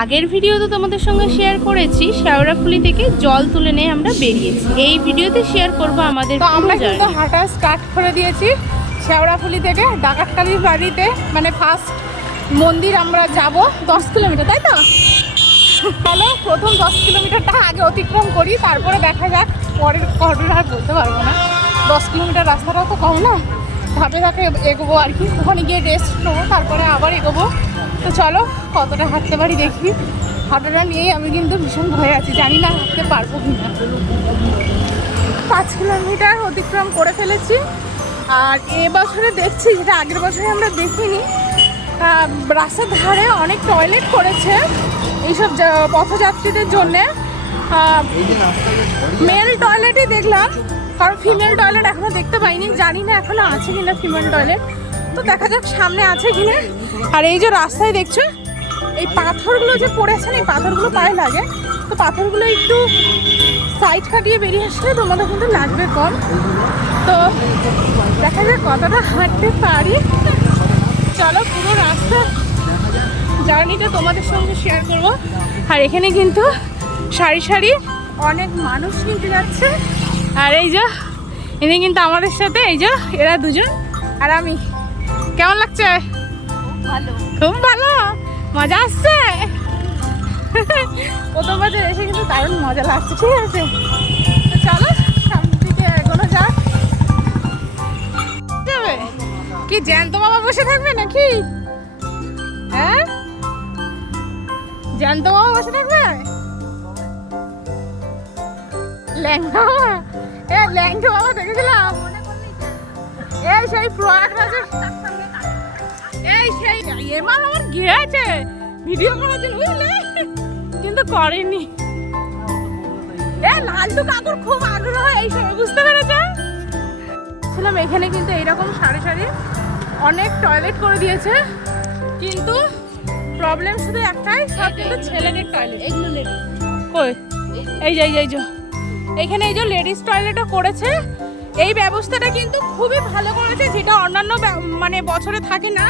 আগের ভিডিও তো তোমাদের সঙ্গে শেয়ার করেছি শেওড়াফুলি থেকে জল তুলে নিয়ে আমরা বেরিয়েছি। এই ভিডিওতে শেয়ার করব আমাদের তো আমরা কিন্তু হাঁটা স্টার্ট করে দিয়েছি শেওড়াফুলি থেকে ডাকাতকালীর বাড়িতে মানে ফার্স্ট মন্দির আমরা যাব দশ কিলোমিটার তাই তো? তাহলে প্রথম দশ কিলোমিটারটা আগে অতিক্রম করি তারপরে দেখা যাক পরের কতটা আর বলতে পারব না। দশ কিলোমিটার রাস্তাটাও তো কম না? ধাপে ধাপে এগোবো আর কি। ওখানে গিয়ে রেস্ট নেব তারপরে আবার এগোবো। তো চলো, কতটা হাঁটতে পারি দেখি। হাঁটাটা নিয়েই আমি কিন্তু ভীষণ ভয়ে আছি, জানি না হাঁটতে পারব কি না পাঁচ কিলোমিটার অতিক্রম করে ফেলেছি। আর এবছরে দেখছি, যেটা আগের বছরে আমরা দেখিনি রাস্তার ধারে অনেক টয়লেট করেছে এইসব পথযাত্রীদের জন্যে। মেল টয়লেটই দেখলাম, কারণ ফিমেল টয়লেট এখনও দেখতে পাইনি, জানি না এখনও আছে কিনা ফিমেল টয়লেট তো দেখা যাক সামনে আছে কিনা। আর এই যে রাস্তায় দেখছ, এই পাথরগুলো যে পড়েছে না, এই পাথরগুলো পায়ে লাগে। তো পাথরগুলো একটু সাইড কাটিয়ে বেরিয়ে আসলে তোমাদের কিন্তু লাগবে কম। তো দেখা যাক কতটা হাঁটতে পারি। চলো পুরো রাস্তা জার্নিটা তোমাদের সঙ্গে শেয়ার করব। আর এখানে কিন্তু সারি সারি অনেক মানুষ কিন্তু যাচ্ছে। আর এই যে ইনি কিন্তু আমাদের সাথে, এই যে এরা দুজন আর আমি। কেমন লাগছে? খুব ভালো। মজা আসছে? প্রথম বছর এসে কিন্তু দারুণ মজা লাগছে ঠিক আছে? তো চলো সামনের দিকে এগোনো যাক। কি জ্যান্ত বাবা বসে থাকবে নাকি? হ্যাঁ? জ্যান্ত বাবা বসে থাকবে? ল্যাংটা বাবা এ ল্যাংটা বাবা দেখেছিলাম। এই সেই প্রয়াগরাজের সেই এমার আমার গিয়েছে। ভিডিও করার জন্য বুঝলে? কিন্তু করেনি। এ লালটু কাকুর খুব আগ্রহ এই বুঝতে পেরেছে? ছিলাম এখানে কিন্তু এইরকম সারি সারি অনেক টয়লেট করে দিয়েছে। কিন্তু প্রবলেম শুধু একটাই সব কিন্তু ছেলেদের টয়লেট কই? এই যে এই যে, এখানে এই যে লেডিস টয়লেটও করেছে। এই ব্যবস্থাটা কিন্তু খুবই ভালো করেছে যেটা অন্যান্য মানে বছরে থাকে না।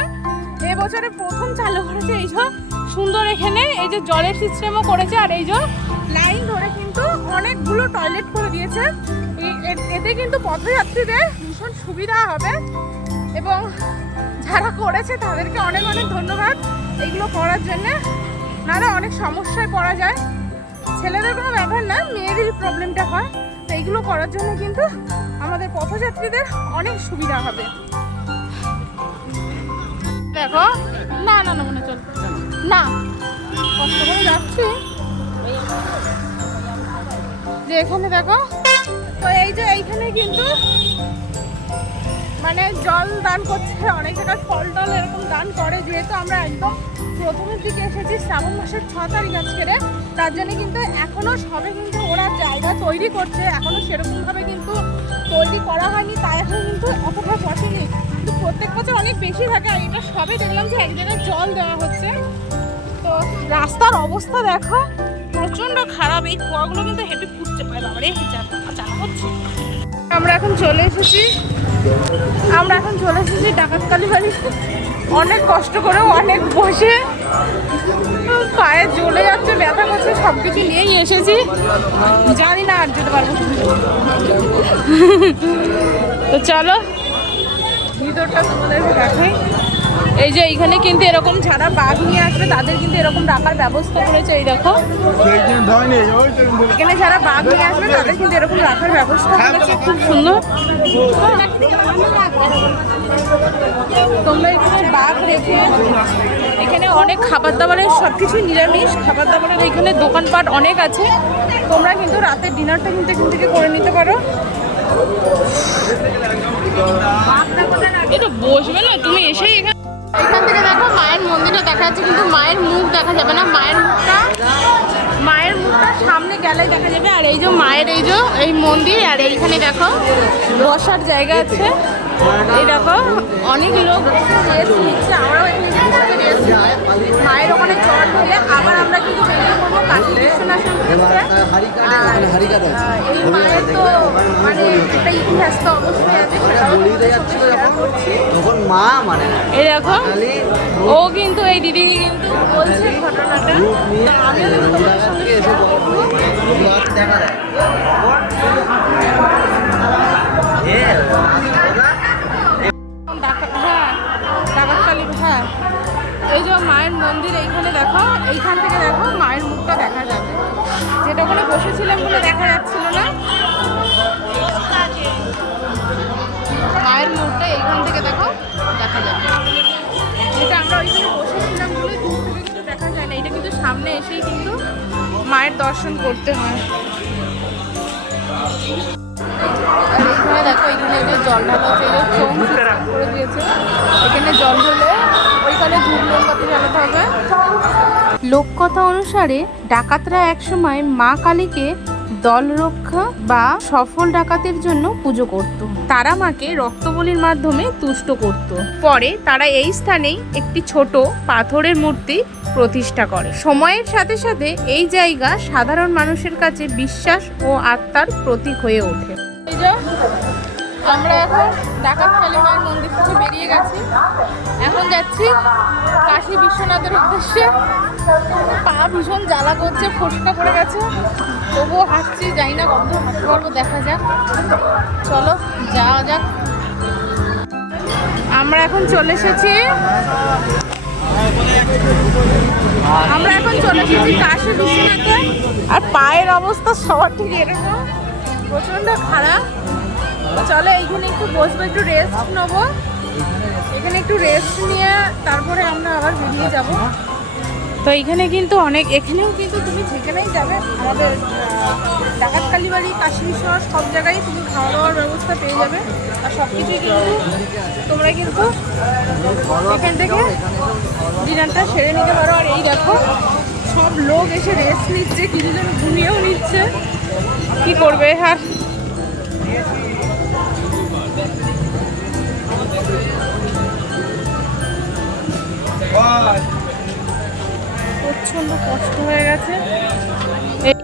এবছরে প্রথম চালু করেছে এই যে সুন্দর এখানে, এই যে জলের সিস্টেমও করেছে, আর এই যে লাইন ধরে কিন্তু অনেকগুলো টয়লেট করে দিয়েছে। এতে কিন্তু পথযাত্রীদের ভীষণ সুবিধা হবে এবং যারা করেছে তাদেরকে অনেক অনেক ধন্যবাদ এগুলো করার জন্য। নাহলে অনেক সমস্যায় পড়া যায়। ছেলেদের কোনো ব্যাপার না, মেয়েদেরই প্রবলেমটা হয়। তো এইগুলো করার জন্য কিন্তু আমাদের পথযাত্রীদের অনেক সুবিধা হবে। দেখো, না না না, মনে চল না, কষ্ট করে যাচ্ছি। যে এখানে দেখো, তো এই যে এইখানে কিন্তু মানে জল দান করছে, অনেক জায়গায় ফল টল এরকম দান করে। যেহেতু আমরা একদম প্রথমের দিকে এসেছি শ্রাবণ মাসের ছ তারিখ আজকে তার জন্য কিন্তু এখনও সবে কিন্তু ওরা জায়গা তৈরি করছে। এখনও সেরকমভাবে কিন্তু তৈরি করা হয়নি, তাই এখন কিন্তু অতটা বসেনি। কিন্তু প্রত্যেক বছর অনেক বেশি থাকে, আর এটা সবে দেখলাম যে এক জায়গায় জল দেওয়া হচ্ছে। তো রাস্তার অবস্থা দেখো প্রচণ্ড খারাপ। এই কুয়াগুলো কিন্তু হেঁটে ফুটতে পারে, বাবারে জানা হচ্ছে আমরা এখন চলে এসেছি আমরা এখন চলে এসেছি ডাকাতকালী বাড়ি। অনেক কষ্ট করে অনেক বসে পায়ে জ্বলে যাচ্ছে, ব্যথা করছে সব কিছু নিয়েই এসেছি। জানি না আর যেতে পারব। তো চলো, ভিতরটা তোমাদের দেখাই। এই যে এইখানে কিন্তু এরকম যারা বাঘ নিয়ে আসবে, তাদের কিন্তু এরকম রাখার ব্যবস্থা করেছে, এই দেখো। এখানে যারা বাঘ নিয়ে আসবে, তাদের কিন্তু এরকম রাখার ব্যবস্থা করেছে, খুব সুন্দর। তোমরা এখানে বাঘ রেখে এখানে অনেক খাবার দাবারের সব কিছু নিরামিষ খাবার দাবারের এখানে দোকানপাট অনেক আছে। তোমরা কিন্তু রাতের ডিনারটা কিন্তু এখান থেকে করে নিতে পারো। এটা বসবে না, তুমি এসেই এখানে এখান থেকে দেখো মায়ের মন্দিরটা দেখা যাচ্ছে, কিন্তু মায়ের মুখ দেখা যাবে না। মায়ের মুখটা মায়ের মুখটা সামনে গেলে দেখা যাবে। আর এই যে মায়ের এই যে এই মন্দির, আর এইখানে দেখো বসার জায়গা আছে। এই দেখো অনেক লোক নিচ্ছে। আমরাও এখানে মায়ের ওখানে চট ঢেলে আহ, এই মায়ের তো মানে একটা ইতিহাস তো অবশ্যই আছে। তখন মা মানে এই দেখো ও কিন্তু এই দিদি কিন্তু বলছে ঘটনাটা। আমিও সঙ্গে দেখা হ্যাঁ হ্যাঁ। এই যে মায়ের মন্দির এইখানে দেখো এইখান থেকে দেখো মায়ের মুখটা দেখা বসেছিলাম বলে দেখা যাচ্ছিল না। মায়ের মুখটা এইখান থেকে দেখো, দেখা যাবে যেটা আমরা ওইখানে বসেছিলাম বলে দূর কিন্তু দেখা যায় না। এটা কিন্তু সামনে এসেই কিন্তু মায়ের দর্শন করতে হয়। আর এইখানে দেখো, এখানে যে জল ঢালা করে দিয়েছে এখানে জল ঢেলে ওইখানে ধূপ মোমবাতি জ্বালাতে হবে। লোককথা অনুসারে ডাকাতরা একসময় মা কালীকে দল রক্ষা বা সফল ডাকাতের জন্য পুজো করত। তারা মাকে রক্তবলির মাধ্যমে তুষ্ট করত। পরে তারা এই স্থানেই একটি ছোট পাথরের মূর্তি প্রতিষ্ঠা করে। সময়ের সাথে সাথে এই জায়গা সাধারণ মানুষের কাছে বিশ্বাস ও আত্মার প্রতীক হয়ে ওঠে। আমরা এখন ডাকাত কালী মায়ের মন্দির থেকে বেরিয়ে গেছি। এখন যাচ্ছি কাশী বিশ্বনাথের উদ্দেশ্যে। পা ভীষণ জ্বালা করছে ফোসকা পড়ে গেছে। তবুও হাঁটছি যাই না কত হাঁটতে পারব, দেখা যাক। চলো, যাওয়া যাক। আমরা এখন চলে এসেছি। আমরা এখন চলে এসেছি কাশী বিশ্বনাথে। আর পায়ের অবস্থা সবার ঠিক এরকম। প্রচণ্ড খারাপ। চলো, এইখানে একটু বসবো, একটু রেস্ট নেব। এখানে একটু রেস্ট নিয়ে তারপরে আমরা আবার বেরিয়ে যাব। তো এইখানে কিন্তু অনেক, এখানেও কিন্তু তুমি যেখানেই যাবে, আমাদের ডাকাত কালীবাড়ি কাশী বিশ্বনাথ সব জায়গায় তুমি খাওয়া দাওয়ার ব্যবস্থা পেয়ে যাবে। আর সব কিছুই কিন্তু তোমরা কিন্তু এখান থেকে ডিনারটা সেরে নিতে পারো। আর এই দেখো, সব লোক এসে রেস্ট নিচ্ছে, কিছুজন ঘুমিয়েও নিচ্ছে। কি করবে আর প্রচণ্ড কষ্ট হয়ে গেছে।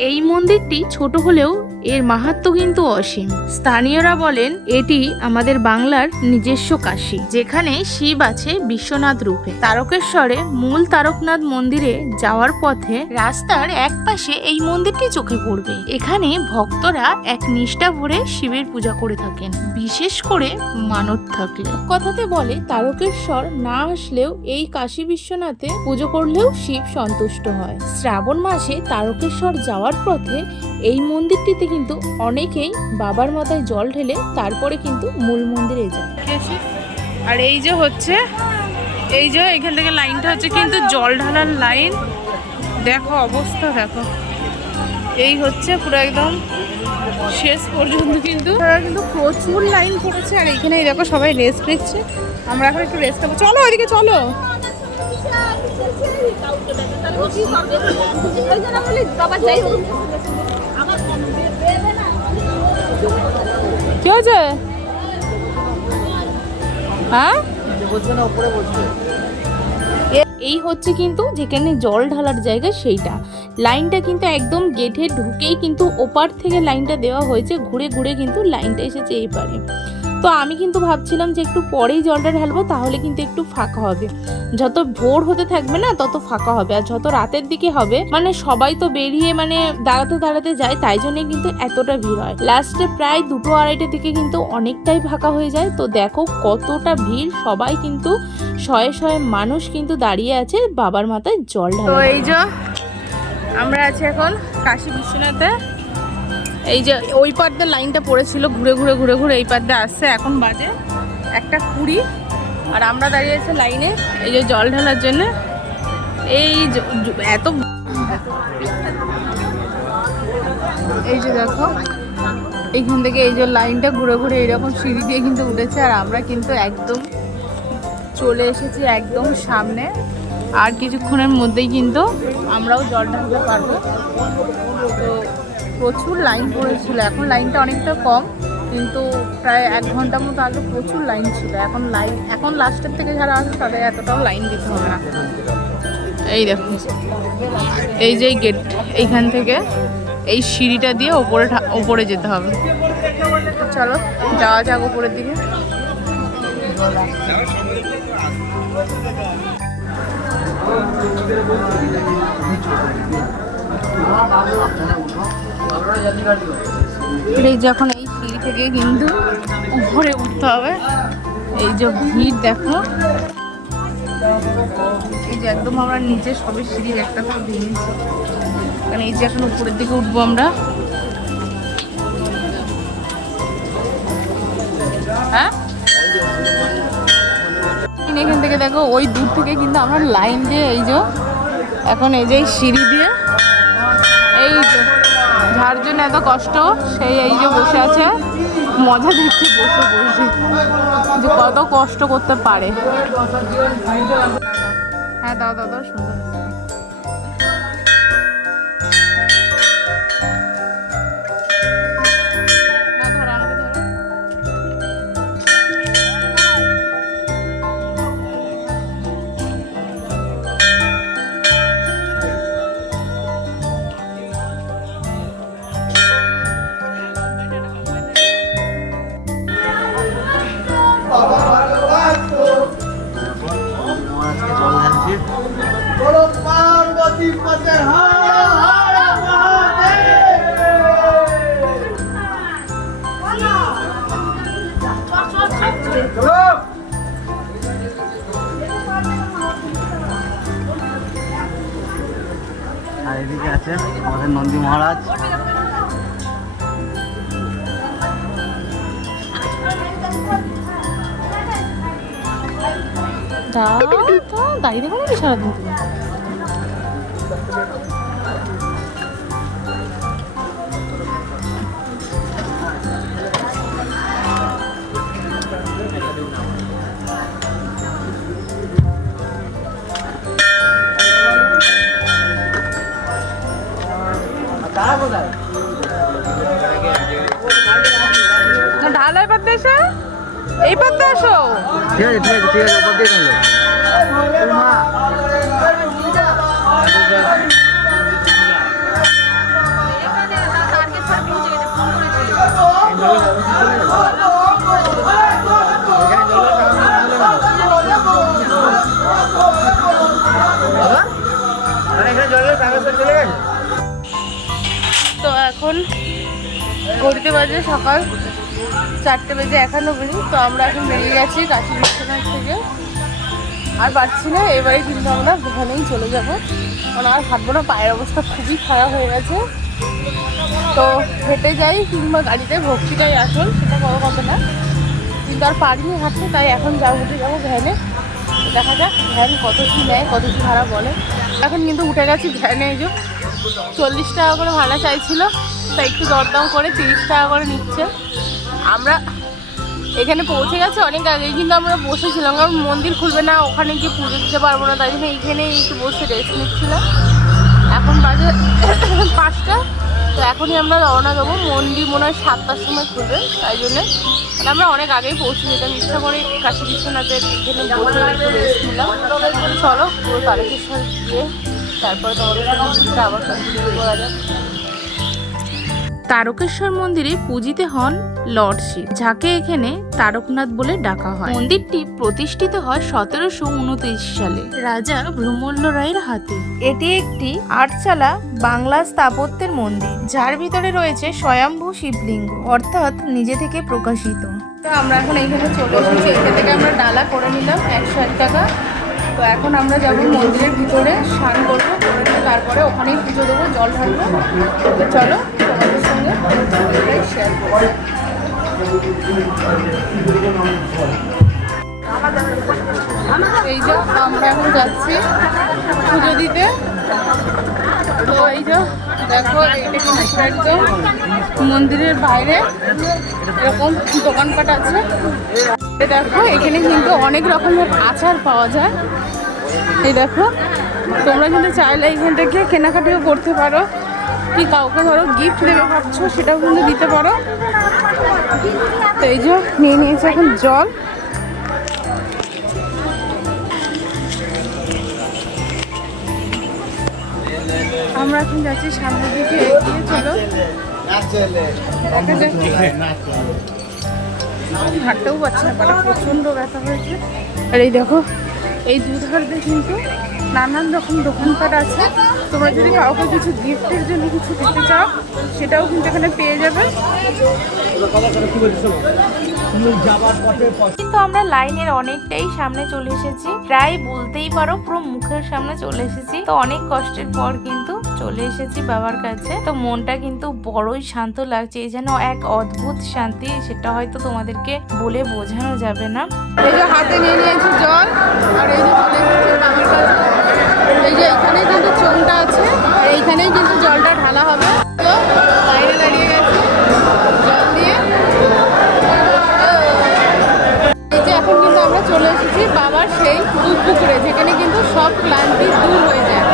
এই মন্দিরটি ছোট হলেও এর মাহাত্ম কিন্তু অসীম। স্থানীয়রা বলেন, এটি আমাদের বাংলার নিজস্ব কাশী, যেখানে শিব আছে বিশ্বনাথ রূপে। তারকেশ্বরে মূল তারকনাথ মন্দিরে যাওয়ার পথে রাস্তার এক পাশে এই মন্দিরটি চোখে পড়বে। এখানে ভক্তরা এক নিষ্ঠা ভরে শিবের পূজা করে থাকেন, বিশেষ করে মানত থাকলে। কথাতে বলে, তারকেশ্বর না আসলেও এই কাশী বিশ্বনাথে পুজো করলেও শিব সন্তুষ্ট হয়। শ্রাবণ মাসে তারকেশ্বর যাওয়ার পথে এই মন্দিরটিতে কিন্তু অনেকেই বাবার মাথায় জল ঢেলে তারপরে কিন্তু মূল মন্দিরে যায় আর এই যে হচ্ছে এই যে এখান থেকে লাইনটা হচ্ছে কিন্তু জল ঢালার লাইন দেখো অবস্থা দেখো এই হচ্ছে পুরো একদম শেষ পর্যন্ত কিন্তু কিন্তু প্রচুর লাইন পড়েছে আর এইখানে এই দেখো সবাই রেস্ট নিচ্ছে আমরা এখন একটু রেস্ট করব চলো ওইদিকে চলো হয়েছে? হ্যাঁ? এই হচ্ছে কিন্তু যেখানে জল ঢালার জায়গা সেইটা। লাইনটা কিন্তু একদম গেটে ঢুকেই কিন্তু ওপার থেকে লাইনটা দেওয়া হয়েছে, ঘুরে ঘুরে কিন্তু লাইনটা এসেছে এই পারে। তো আমি কিন্তু ভাবছিলাম যে একটু পরেই জলটা ঢালবো তাহলে কিন্তু একটু ফাঁকা হবে। যত ভোর হতে থাকবে না তত ফাঁকা হবে। আর যত রাতের দিকে হবে মানে সবাই তো বেরিয়ে মানে দাঁড়াতে দাঁড়াতে যায় তাই জন্য কিন্তু এতটা ভিড় হয়। লাস্টে প্রায় দুটো আড়াইটের দিকে কিন্তু অনেকটাই ফাঁকা হয়ে যায়। তো দেখো কতটা ভিড় সবাই কিন্তু শয়ে শয়ে মানুষ কিন্তু দাঁড়িয়ে আছে বাবার মাথায় জল ঢালা এই যে আমরা আছি এখন কাশী বিশ্বনাথে। এই যে ওই পার দিয়ে লাইনটা পড়েছিল, ঘুরে ঘুরে ঘুরে ঘুরে এই পার দিয়ে আসছে। এখন বাজে একটা কুড়ি, আর আমরা দাঁড়িয়ে আছি লাইনে, এই যে জল ঢালার জন্য। এই এত এই যে দেখো, এইখান থেকে এই যে লাইনটা ঘুরে ঘুরে এইরকম সিঁড়ি দিয়ে কিন্তু উঠেছে, আর আমরা কিন্তু একদম চলে এসেছি একদম সামনে। আর কিছুক্ষণের মধ্যেই কিন্তু আমরাও জল ঢালতে পারব। তো প্রচুর লাইন পড়েছিল। এখন লাইনটা অনেকটা কম, কিন্তু প্রায় এক ঘণ্টা মতো আগে প্রচুর লাইন ছিল। এখন লাইন এখন লাস্টের থেকে যারা আসে তাদের এতটাও লাইন দিতে হবে না। এই দেখো এই যে গেট এইখান থেকে এই সিঁড়িটা দিয়ে ওপরে ওপরে যেতে হবে। চলো, যাওয়া যাক ওপরের দিকে। এই যখন এই সিঁড়ি থেকে কিন্তু উপরে উঠতে হবে। এই যে ভিড় দেখো। এই যে একদম আমরা নিচে সবে সিঁড়ির একটা তো ভেঙেছি। কারণ এই যে এখন উপরের দিকে উঠবো আমরা। হ্যাঁ? এখান থেকে দেখো, ওই দূর থেকে কিন্তু আমরা লাইন দিয়ে এই যে, এখন এই যে এই সিঁড়ি দিয়ে এই যার জন্য এত কষ্ট, সেই এই যে বসে আছে, মজা দিচ্ছে বসে বসে, যে কত কষ্ট করতে পারে। হ্যাঁ দাদা দাদা সুন্দর। নন্দী মহারাজ দাঁড়িয়ে দেখো নাকি সারাদিন এই পাতে আসো। ঠিক আছে ঠিক আছে ঠিক আছে ওপর দিয়ে গেল তো এখন ঘড়িতে বাজে সকাল। চারটে বেজে মিনিট তো আমরা এখন বেরিয়ে গেছি কাশি বিশ্বনাথ থেকে। আর পারছি না, এবারে কিন্তু আমরা ওখানেই চলে যাব। কারণ আর হাঁটবো না, পায়ের অবস্থা খুবই খারাপ হয়ে গেছে। তো হেঁটে যাই কিংবা গাড়িতে ভক্তিটাই আসল, সেটা বড় কথা না। কিন্তু আর পারিনি হাঁটতে, তাই এখন যাব উঠে যাব ভ্যানে। দেখা যাক ভ্যান কত কী নেয়, কত কী ভাড়া বলে। এখন কিন্তু উঠে গেছি ভ্যানে এই যে, চল্লিশ টাকা করে ভাড়া চাইছিল, তাই একটু দরদাম করে তিরিশ টাকা করে নিচ্ছে। আমরা এখানে পৌঁছে গেছে অনেক আগে কিন্তু আমরা বসেছিলাম। কারণ মন্দির খুলবে না, ওখানে গিয়ে পুজো দিতে পারব না, তাই জন্য এইখানেই একটু বসে রেস্ট নিচ্ছিলাম। এখন বাজে পাঁচটা, তো এখনই আমরা রওনা দেবো। মন্দির মনে হয় সাতটার সময় খুলবে, তাই জন্যে। মানে আমরা অনেক আগেই পৌঁছে যেতাম ইচ্ছা করে কাশী বিশ্বনাথের এখানে বসে একটু রেস্ট নিলাম। চলো পুরো তারকেশ্বর গিয়ে তারপরে তোমাদের আবার করা যাক। তারকেশ্বর মন্দিরে পূজিত হন লর্ড শিব, যাকে এখানে তারকনাথ বলে ডাকা হয়। মন্দিরটি প্রতিষ্ঠিত হয় সতেরোশো উনত্রিশ সালে। রাজা ভ্রমল্ল রায়ের হাতে। এটি একটি আটচালা বাংলা স্থাপত্যের মন্দির, যার ভিতরে রয়েছে স্বয়ম্ভু শিবলিঙ্গ, অর্থাৎ নিজে থেকে প্রকাশিত। তো আমরা এখন এইখানে চলে এসেছি। এখান থেকে আমরা ডালা করে নিলাম একশো এক টাকা। তো এখন আমরা যাব মন্দিরের ভিতরে স্নান করব করে তারপরে ওখানেই পুজো দেবো, জল ঢালবো। চলো এই যে আমরা এখন যাচ্ছি পুজো দিতে। তো এই যে দেখো একদম মন্দিরের বাইরে এরকম দোকানপাট আছে। দেখো, এখানে কিন্তু অনেক রকমের আচার পাওয়া যায়। এই দেখো, তোমরা কিন্তু চাইলে এখান থেকে কেনাকাটিও করতে পারো। কি কাউকে ধরো গিফট দেবে ভাবছ, সেটাও কিন্তু দিতে পারো। তো এই যে নিয়ে নিয়েছে এখন জল। আমরা এখন যাচ্ছি সামনের দিকে এগিয়ে, চলো। দেখা হাঁটতেও না পাটা প্রচণ্ড ব্যথা হয়েছে। আর এই দেখো, এই দুধারতে কিন্তু নানান রকম দোকানপাট আছে। তোমরা যদি কাউকে কিছু গিফটের জন্য কিছু দিতে চাও সেটাও কিন্তু এখানে পেয়ে যাবে। কিন্তু আমরা লাইনের অনেকটাই সামনে চলে এসেছি। প্রায় বলতেই পারো পুরো মুখের সামনে চলে এসেছি। তো অনেক কষ্টের পর কিন্তু চলে এসেছি বাবার কাছে। তো মনটা কিন্তু বড়ই শান্ত লাগছে। এই যেন এক অদ্ভুত শান্তি সেটা হয়তো তোমাদেরকে বলে বোঝানো যাবে না। এই যে হাতে নিয়ে নিয়েছি জল আর এই যে চলে এসেছি মামার কাছে। এই যে এইখানেই কিন্তু চোঙটা আছে, আর এইখানেই কিন্তু জলটা ঢালা হবে। তো বাইরে দাঁড়িয়ে গেছি, জল দিয়ে। এই যে এখন কিন্তু আমরা চলে এসেছি বাবার সেই দুধ পুকুরে, যেখানে কিন্তু সব ক্লান্তি দূর হয়ে যায়।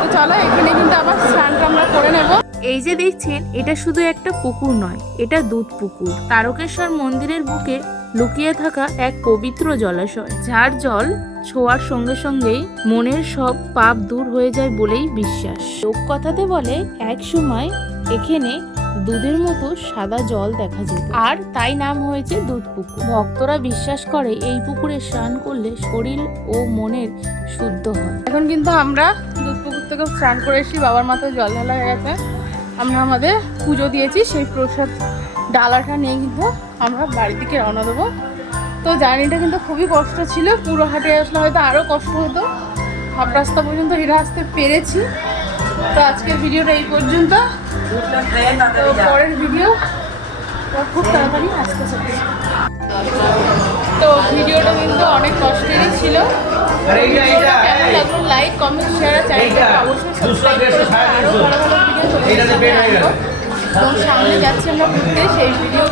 তো চলো, এখানে কিন্তু আবার স্নানটা আমরা করে নেব। এই যে দেখছেন, এটা শুধু একটা পুকুর নয়, এটা দুধ পুকুর। তারকেশ্বর মন্দিরের বুকে লুকিয়ে থাকা এক পবিত্র জলাশয়, যার জল ছোঁয়ার সঙ্গে সঙ্গেই মনের সব পাপ দূর হয়ে যায় বলেই বিশ্বাস। লোককথাতে বলে, এক সময় এখানে দুধের মতো সাদা জল দেখা যেত, আর তাই নাম হয়েছে দুধ পুকুর ভক্তরা বিশ্বাস করে, এই পুকুরে স্নান করলে শরীর ও মনের শুদ্ধ হয়। এখন কিন্তু আমরা দুধ পুকুর থেকে স্নান করে এসেছি, বাবার মাথায় জল ঢালা হয়ে গেছে। আমরা আমাদের পুজো দিয়েছি, সেই প্রসাদ ডালাটা নিয়ে কিন্তু আমরা বাড়ির দিকে রওনা দেবো। তো জার্নিটা কিন্তু খুবই কষ্ট ছিল, পুরো হাটে আসলে হয়তো আরও কষ্ট হতো। হাফ রাস্তা পর্যন্ত হেঁটে আসতে পেরেছি। তো আজকের ভিডিওটা এই পর্যন্ত। তো পরের ভিডিও খুব তাড়াতাড়ি আসতে চলেছে। তো ভিডিওটা কিন্তু অনেক কষ্টেরই ছিল। ভিডিওটা কেমন লাগল? লাইক কমেন্ট শেয়ার আর অবশ্যই সাবস্ক্রাইব করে দিও। ভালো ভালো ভিডিও তোমাদের সামনে এবং সামনে যাচ্ছি আমরা ঘুরতে সেই ভিডিও